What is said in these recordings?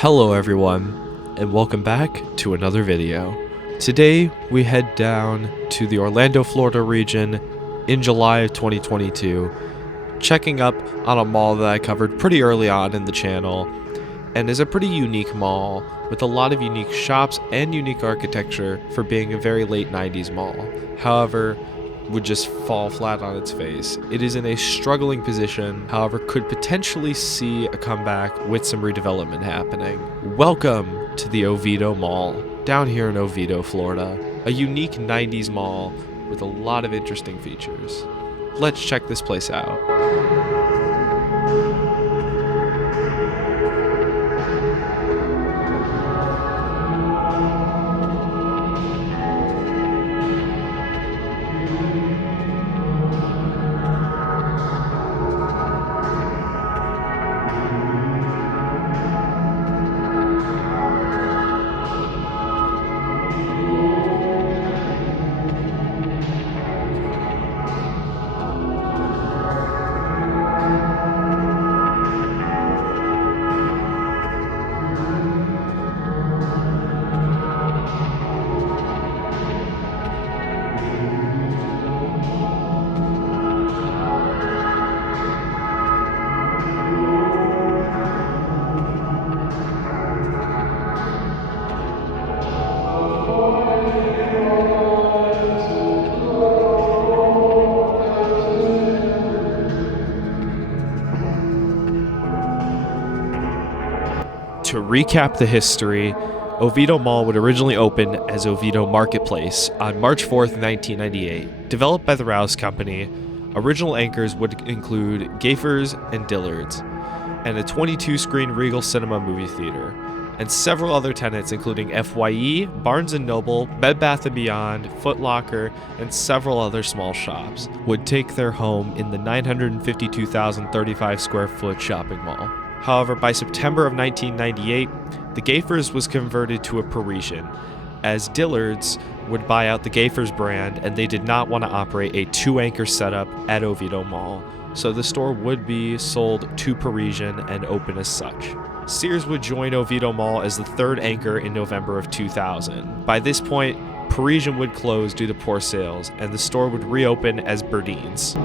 Hello everyone, and welcome back to another video. Today we head down to the Orlando, Florida region in July of 2022, checking up on a mall that I covered pretty early on in the channel, and is a pretty unique mall with a lot of unique shops and unique architecture for being a very late 90s mall. However, would just fall flat on its face. It is in a struggling position, however could potentially see a comeback with some redevelopment happening. Welcome to the Oviedo Mall, down here in Oviedo, Florida. A unique 90s mall with a lot of interesting features. Let's check this place out. To recap the history, Oviedo Mall would originally open as Oviedo Marketplace on March 4th, 1998. Developed by the Rouse Company, original anchors would include Gaffer's and Dillard's, and a 22-screen Regal Cinema movie theater, and several other tenants including FYE, Barnes & Noble, Bed Bath & Beyond, Foot Locker, and several other small shops would take their home in the 952,035 square foot shopping mall. However, by September of 1998, the Gaffer's was converted to a Parisian, as Dillard's would buy out the Gaffer's brand and they did not want to operate a two-anchor setup at Oviedo Mall, so the store would be sold to Parisian and open as such. Sears would join Oviedo Mall as the third anchor in November of 2000. By this point, Parisian would close due to poor sales, and the store would reopen as Burdeen's.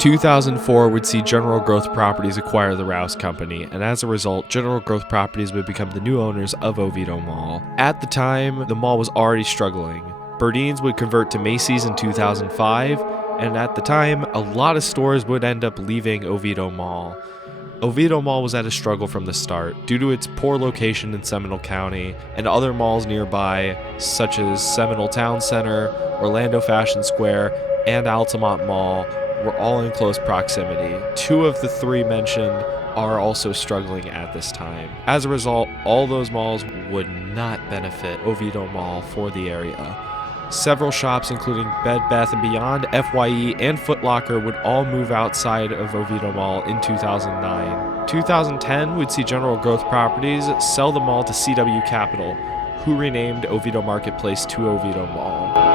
2004 would see General Growth Properties acquire the Rouse Company, and as a result, General Growth Properties would become the new owners of Oviedo Mall. At the time, the mall was already struggling. Burdeen's would convert to Macy's in 2005, and at the time, a lot of stores would end up leaving Oviedo Mall. Oviedo Mall was at a struggle from the start due to its poor location in Seminole County, and other malls nearby, such as Seminole Town Center, Orlando Fashion Square, and Altamont Mall, were all in close proximity. Two of the three mentioned are also struggling at this time. As a result, all those malls would not benefit Oviedo Mall for the area. Several shops, including Bed Bath & Beyond, FYE, and Foot Locker, would all move outside of Oviedo Mall in 2009. 2010 would see General Growth Properties sell the mall to CW Capital, who renamed Oviedo Marketplace to Oviedo Mall.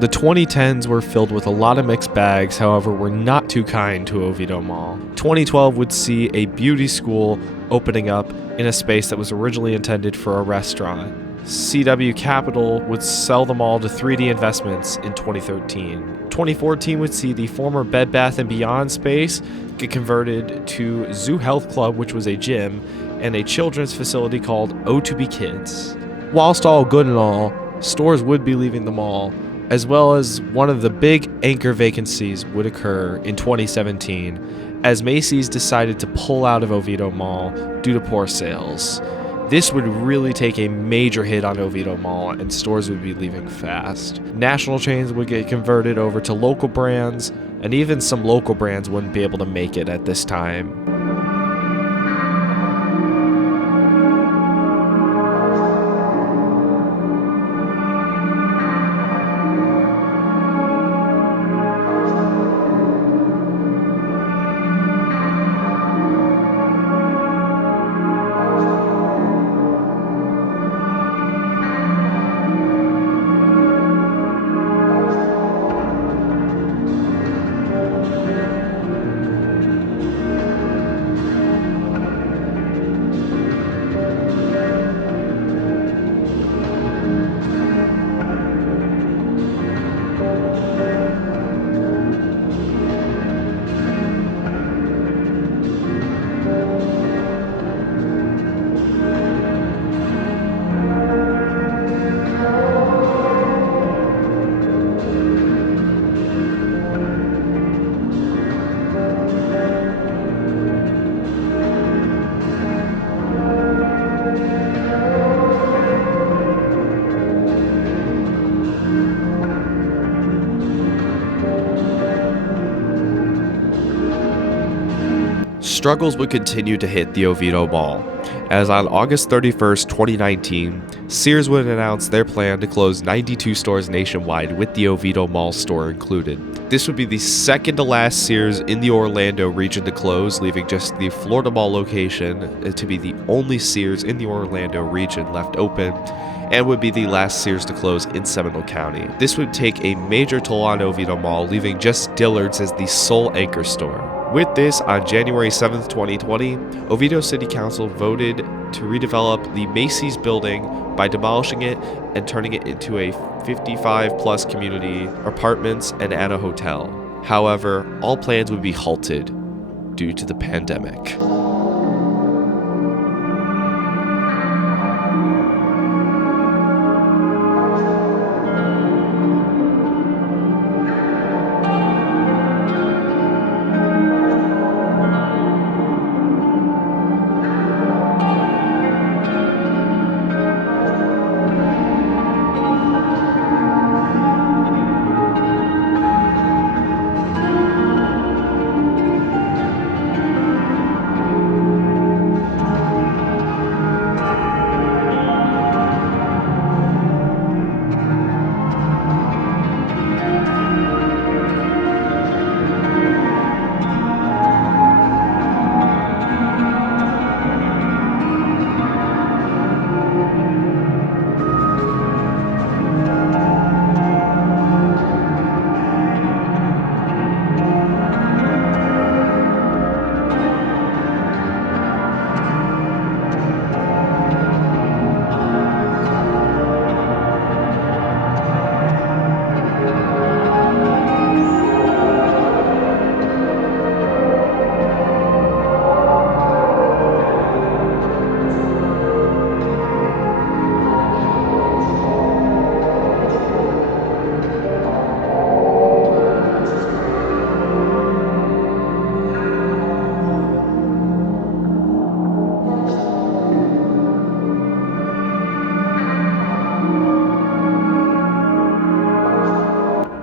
The 2010s were filled with a lot of mixed bags, however, were not too kind to Oviedo Mall. 2012 would see a beauty school opening up in a space that was originally intended for a restaurant. CW Capital would sell the mall to 3D Investments in 2013. 2014 would see the former Bed Bath & Beyond space get converted to Zoo Health Club, which was a gym, and a children's facility called O2B Kids. Whilst all good and all, stores would be leaving the mall, as well as one of the big anchor vacancies would occur in 2017 as Macy's decided to pull out of Oviedo Mall due to poor sales. This would really take a major hit on Oviedo Mall, and stores would be leaving fast. National chains would get converted over to local brands, and even some local brands wouldn't be able to make it at this time. Struggles would continue to hit the Oviedo Mall, as on August 31st, 2019, Sears would announce their plan to close 92 stores nationwide, with the Oviedo Mall store included. This would be the second to last Sears in the Orlando region to close, leaving just the Florida Mall location to be the only Sears in the Orlando region left open, and would be the last Sears to close in Seminole County. This would take a major toll on Oviedo Mall, leaving just Dillard's as the sole anchor store. With this, on January 7th, 2020, Oviedo City Council voted to redevelop the Macy's building by demolishing it and turning it into a 55-plus community, apartments, and a hotel. However, all plans would be halted due to the pandemic.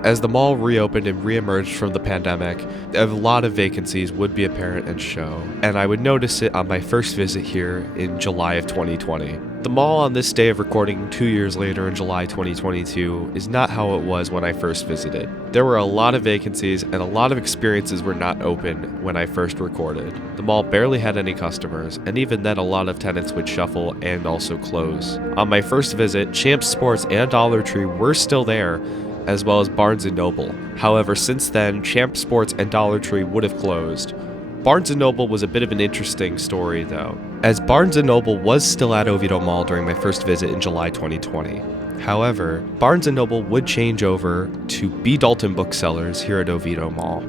As the mall reopened and reemerged from the pandemic, a lot of vacancies would be apparent and show, and I would notice it on my first visit here in July of 2020. The mall on this day of recording 2 years later in July 2022 is not how it was when I first visited. There were a lot of vacancies and a lot of experiences were not open when I first recorded. The mall barely had any customers, and even then a lot of tenants would shuffle and also close. On my first visit, Champs Sports and Dollar Tree were still there, as well as Barnes & Noble. However, since then, Champ Sports and Dollar Tree would have closed. Barnes & Noble was a bit of an interesting story though, as Barnes & Noble was still at Oviedo Mall during my first visit in July 2020. However, Barnes & Noble would change over to B. Dalton Booksellers here at Oviedo Mall,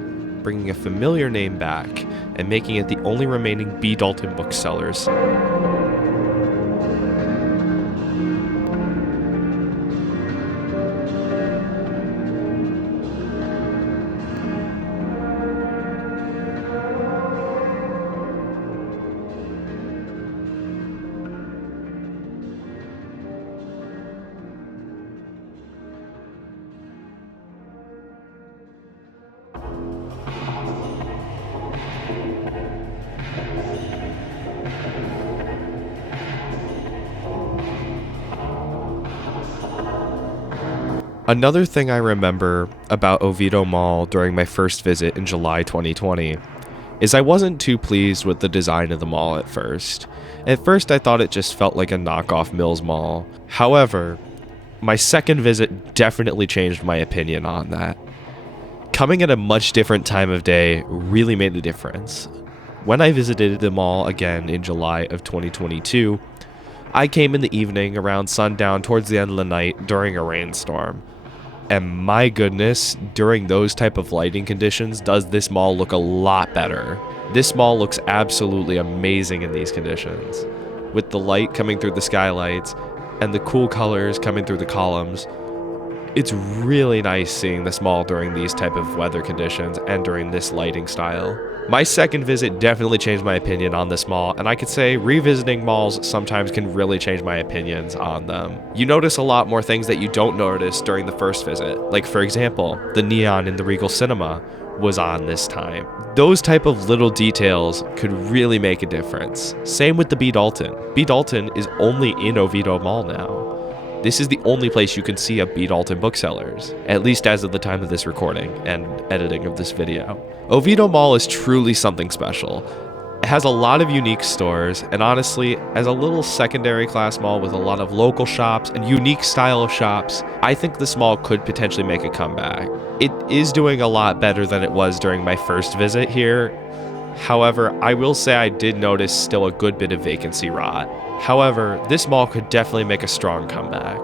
bringing a familiar name back and making it the only remaining B. Dalton Booksellers. Another thing I remember about Oviedo Mall during my first visit in July 2020 is I wasn't too pleased with the design of the mall at first. At first I thought it just felt like a knockoff Mills Mall. However, my second visit definitely changed my opinion on that. Coming at a much different time of day really made a difference. When I visited the mall again in July of 2022, I came in the evening around sundown towards the end of the night during a rainstorm. And my goodness, during those type of lighting conditions, does this mall look a lot better. This mall looks absolutely amazing in these conditions. With the light coming through the skylights and the cool colors coming through the columns, it's really nice seeing this mall during these type of weather conditions and during this lighting style. My second visit definitely changed my opinion on this mall, and I could say revisiting malls sometimes can really change my opinions on them. You notice a lot more things that you don't notice during the first visit. Like for example, the neon in the Regal Cinema was on this time. Those type of little details could really make a difference. Same with the B. Dalton. B. Dalton is only in Oviedo Mall now. This is the only place you can see a B. Dalton Booksellers, at least as of the time of this recording and editing of this video. Oviedo Mall is truly something special. It has a lot of unique stores, and honestly, as a little secondary class mall with a lot of local shops and unique style of shops, I think this mall could potentially make a comeback. It is doing a lot better than it was during my first visit here. However, I will say I did notice still a good bit of vacancy rot. However, this mall could definitely make a strong comeback.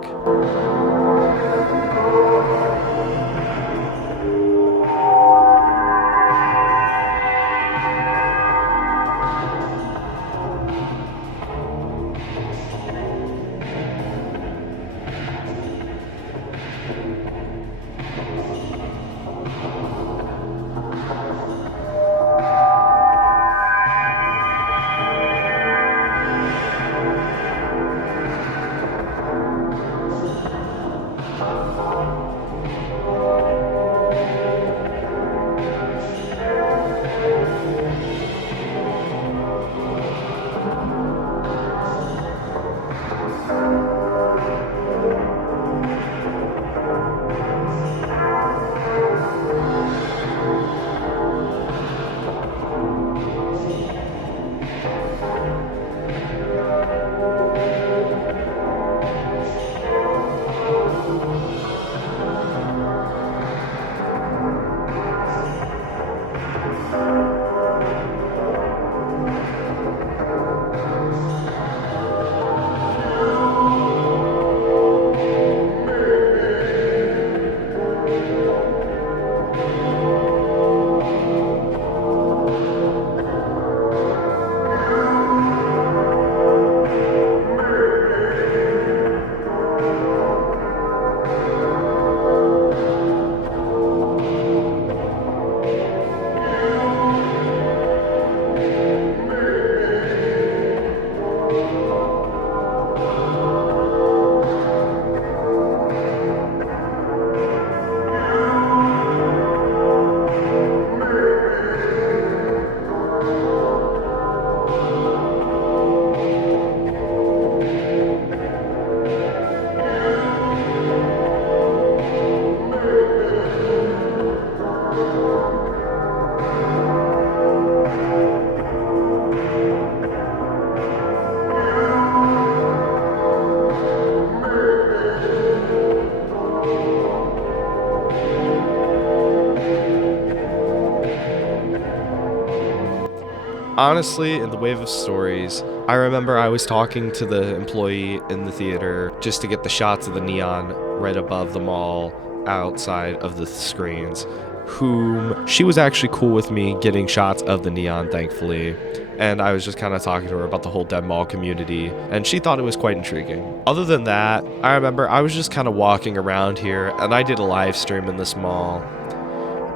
honestly, in the wave of stories, I remember I was talking to the employee in the theater just to get the shots of the neon right above the mall outside of the screens, whom she was actually cool with me getting shots of the neon, thankfully. And I was just kind of talking to her about the whole dead mall community, and she thought it was quite intriguing. Other than that, I remember I was just kind of walking around here, and I did a live stream in this mall.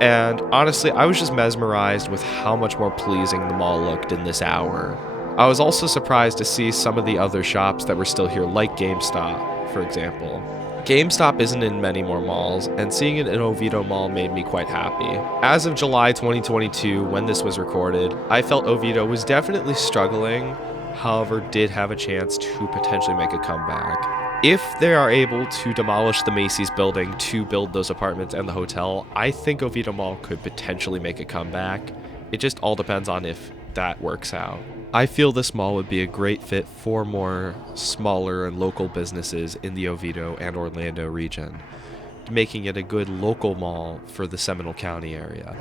And honestly, I was just mesmerized with how much more pleasing the mall looked in this hour. I was also surprised to see some of the other shops that were still here, like GameStop, for example. GameStop isn't in many more malls, and seeing it in Oviedo Mall made me quite happy. As of July 2022, when this was recorded, I felt Oviedo was definitely struggling, however did have a chance to potentially make a comeback. If they are able to demolish the Macy's building to build those apartments and the hotel, I think Oviedo Mall could potentially make a comeback. It just all depends on if that works out. I feel this mall would be a great fit for more smaller and local businesses in the Oviedo and Orlando region, making it a good local mall for the Seminole County area.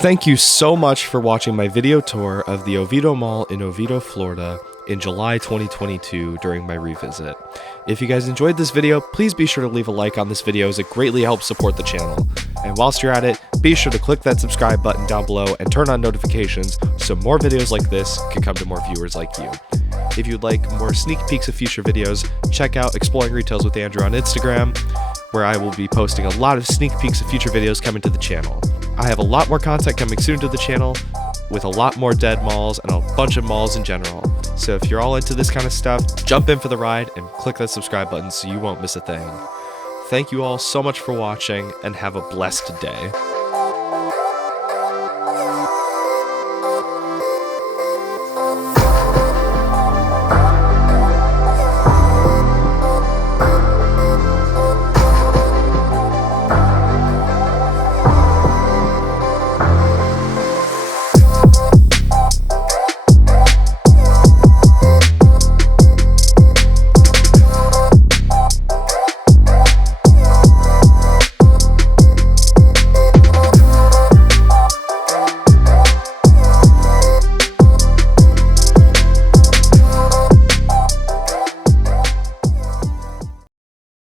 Thank you so much for watching my video tour of the Oviedo Mall in Oviedo, Florida in July 2022 during my revisit. If you guys enjoyed this video, please be sure to leave a like on this video as it greatly helps support the channel. And whilst you're at it, be sure to click that subscribe button down below and turn on notifications so more videos like this can come to more viewers like you. If you'd like more sneak peeks of future videos, check out Exploring Retails with Andrew on Instagram, where I will be posting a lot of sneak peeks of future videos coming to the channel. I have a lot more content coming soon to the channel with a lot more dead malls and a bunch of malls in general. So if you're all into this kind of stuff, jump in for the ride and click that subscribe button so you won't miss a thing. Thank you all so much for watching and have a blessed day.